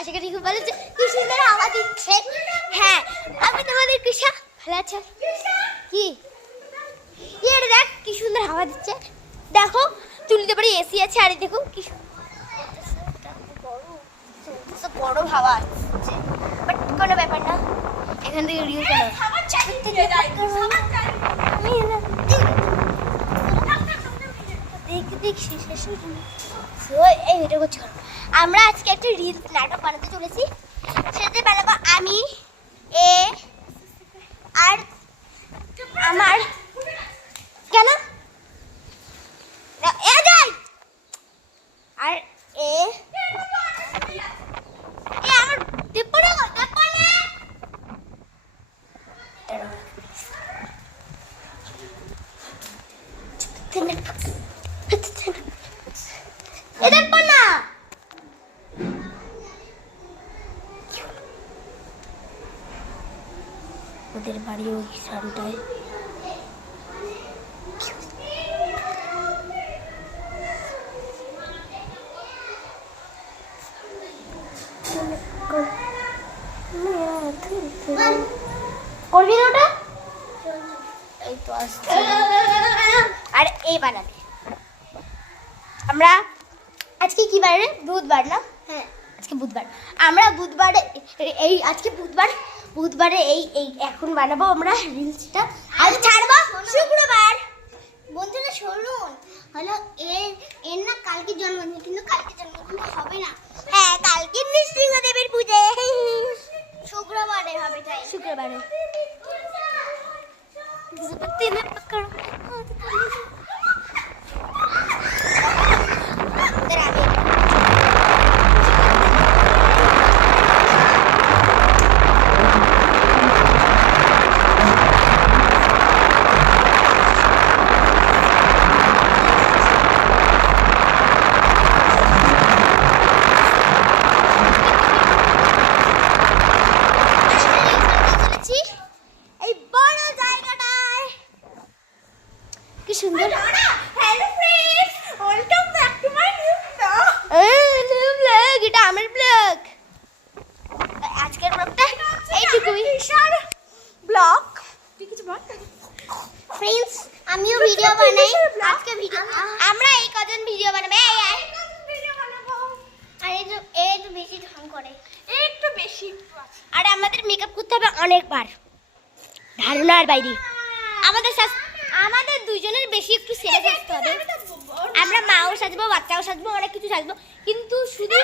আশা করি খুব ভালো আছে। কি সুন্দর হাওয়া দিচ্ছে। হ্যাঁ আমি তোমাদের কৃষা ভালো আছো কি এর দেখ কি সুন্দর হাওয়া দিচ্ছে। দেখো চুলিতে পরে এসি আছে আর দেখো কি বড় হাওয়া আসছে বাট কোনো ব্যাপার না এখান থেকে রিল চলো আমরা আজকে একটা রিল নাটক বানাতে চলেছি সেটাতে বানাবো আমি এ আর আমার কেন এ যাই আর এ আমার দেব না এদের না ওদের বাড়ি ওই সামটায় করবি না ওটা এই তো আসছে আর এই বানাবে আমরা আজকে কি বার রে বুধবার না হ্যাঁ আজকে বুধবার আমরা বুধবারে এই আজকে বুধবারে এই এখন বানাবো আমরা রিলসটা আর ছাড়বো শুক্রবার বন্ধুরা শুনুন হলো এর না কালকে জন্মদিন কিন্তু কালকে জন্মদিন হবে না হ্যাঁ কালকে নৃসিংহদেবের পূজা শুক্রবারে হবে তাই শুক্রবারে কি সুন্দর hello friends welcome back to my new blog এটা আমার ব্লগ আজকের ব্লগটা এইটুকুই বিশাল ব্লগ তুই কিছু বল फ्रेंड्स আমিও ভিডিও বানাই আজকে ভিডিও আমরা এই কজন ভিডিও বানাবো এই ভিডিও বানাবো আর এই তো বেশি ঢং করে একটু বেশি আর আমাদের মেকআপ করতে হবে অনেকবার ধারণার বাইরে আমাদের দুইজনের বেশি একটু সেরে থাকতে হবে আমরা মাও সাজবো বাচ্চাও সাজবো অনেক কিছু সাজবো কিন্তু শুধু